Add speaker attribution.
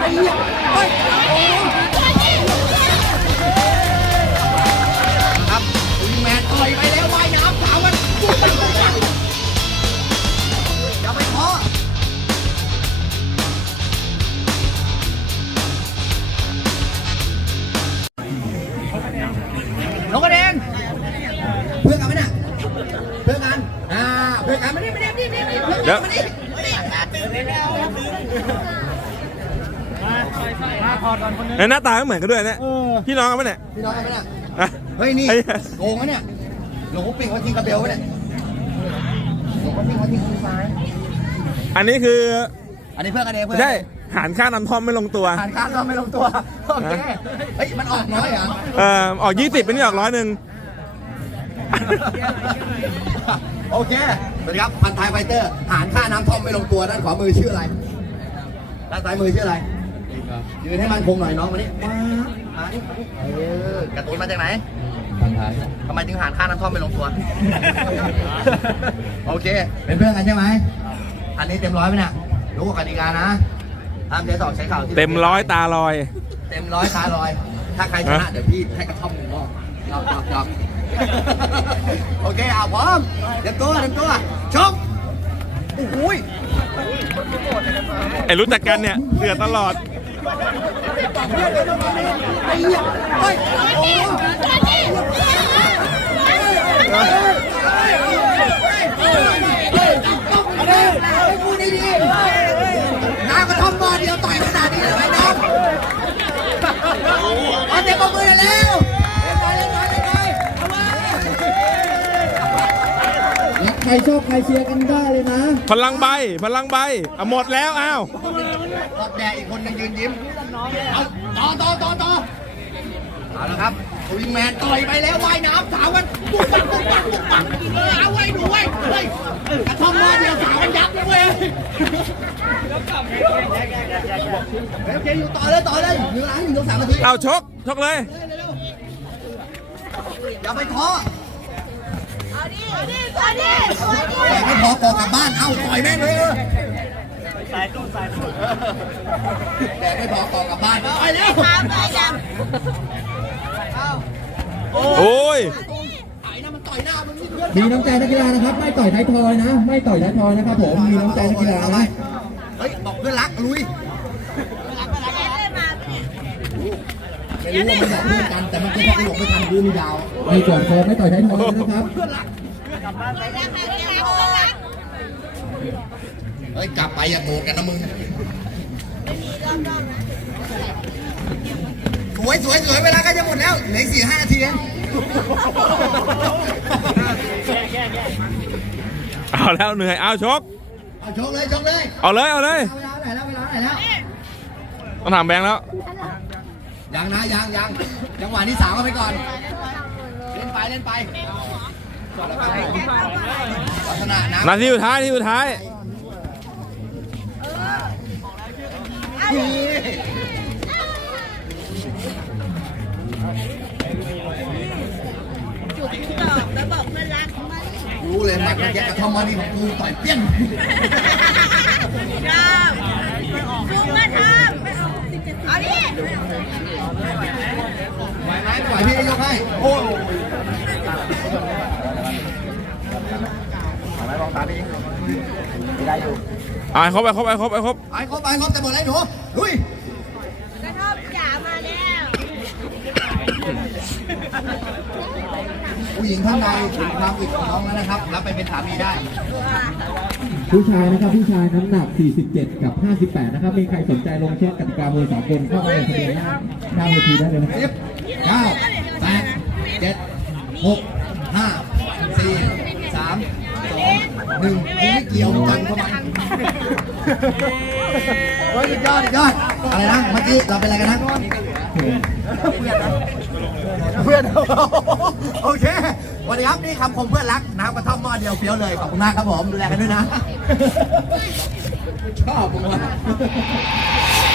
Speaker 1: ครับแมนต่อยไปแล้วว่ายน้ำสาวกันอย่าไปท้อน้องกระเด็นเพื่อนกันไหมเนี่ยเพื่อนกันเพื่อนกันมานี่เพื่อนกันมานี่
Speaker 2: หน้าตาไม่เหมือนกันด้วยเนี่ยพี่น้องกันไหมเนี่ย
Speaker 1: พี่น้องกันไหมเนี่ยเฮ้ยนี่โกงนะเนี่ยหลงปิ่งเขาทิ้งกระเบลไว้เนี่ยหลงปิ่งเขาทิ้งมือซ้าย
Speaker 2: อันนี้คือ
Speaker 1: อันนี้เพื่อนกันเองเพื่อน
Speaker 2: ใช่หารค่าน้ำท่อมไม่ลงตัว
Speaker 1: หารค่าก็ไม่ลงตัวโอเคเฮ้ยมันออกน้อยเหรอ
Speaker 2: ออก20เป็นนี่ออก100
Speaker 1: โอเคสวัสดีครับพันท้ายไฟเตอร์หารค่าน้ำท่อมไม่ลงตัวด้านขวามือชื่ออะไรด้านซ้ายมือชื่ออะไรยืนให้มันคงหน่อยน้องมานี่การ์ตูนมาจากไหนทำไมถึงหารค่าน้ำท่อมไม่ลงตัวโอเคเป็นเพื่อนกันใช่ไหมอันนี้เต็มร้อยไหมเนี่ยรู้กติกานะห้ามใช้ศอกใช้เข่า
Speaker 2: เต็ม100ตาลอย
Speaker 1: เต็ม100ตาลอยถ้าใครชนะเดี๋ยวพี่ให้กระท่อมหนึ่งรอบยอกโอเคพร้อมเต็มตัวชกโอ้ย
Speaker 2: ไอ้รู้จักกันเนี่ยเดือดตลอด
Speaker 1: ไอ้เหี้ยเฮ้ยโอ้พูดดีๆน้ำกระท่อมบอเดียวต่อยขนาดนี้เลยน้องเอาเด็กมามือเร็วใครชอบใครเชียร์กันได้เลยนะ
Speaker 2: พลังใบหมดแล้วอ้าว
Speaker 1: รอบแดงอีกคนยังยืนยิ้มเอาต่อเอาละครับวิงแมนต่อยไปแล้วว่ายน้ำสาวกันปุ๊บปังเอาไว้ดูไว้เฮ้ยกระท่อมหม้อเดียวสาวกันยับเลยเว้ยโอเคอยู่ต่อเลยเหลือ1 3 นาที
Speaker 2: เอาชกเลย
Speaker 1: อย่าไปท้อแต่ไม่พอก่อกลับบ้านเอาต่อยแม่งเลยสายตู้แต่ไม่พอก่อกลับบ้านไปเร็ว
Speaker 2: โอ้ย
Speaker 1: มีน้ำใจนักกีฬานะครับไม่ต่อยท้ายทอยนะไม่ต่อยท้ายทอยนะครับผมมีน้ำใจนักกีฬานะเฮ้ยบอกเพื่อนรักลุยไม่รู้ว่ามันบอกเพื่อนกันแต่มันก็บอกไม่ทันดูมีดาวไม่กอดคอไม่ต่อยท้ายทอยนะครับเฮ้ยกลับไปอย่าโกรธกันนะมึงสวยเวลาก็จะหมดแล้วเหลือ4-5 นาที
Speaker 2: เอาแล้วเหนื่อยเอาชก
Speaker 1: เลย
Speaker 2: เอาเลย
Speaker 1: เวลาไหนแล้ว
Speaker 2: ต้องถามแบงค์แล้ว
Speaker 1: ยังจังหวะที่3ก็ไปก่อนเล่นไปลักษณะ
Speaker 2: นาทีสุดท้าย
Speaker 1: รู้เลยมันแกกระทำมานี่ของกูต่อยเปี้ยน
Speaker 3: จุ๊บมาทำเอาดิ
Speaker 1: ไหวพี่ยกให้โอ้ยอะไรมองตาพี่ได้อยู่
Speaker 2: ครบแต่หมดแล้ว
Speaker 1: หนูลุย
Speaker 3: กระทบจ๋ามาแล้ว
Speaker 1: ผู้หญิงท่านใดถึงความอึดของน้องแล้วนะครับรับไปเป็นสามีได้
Speaker 4: ผู้ชายนะครับผู้ชายน้ำหนัก47กับ58นะครับมีใครสนใจลงเชือกกติกามวยสากลเข้ามาในทะเบียนหน้าเวทีได้เลยนะครับ
Speaker 1: 9 8 7 6 5 4 3 2 1ไม่เกี่ยวกันเข้ามาโอ้ยยอดอะไรนะเมื่อกี้เราเป็นอะไรกันนะเพื่อนโอเควันนี้ครับนี่คำคมเพื่อนรักน้ำกระท่อมหม้อเดียวเฟี้ยวเลยขอบคุณมากครับผมดูแลกันด้วยนะชอบผม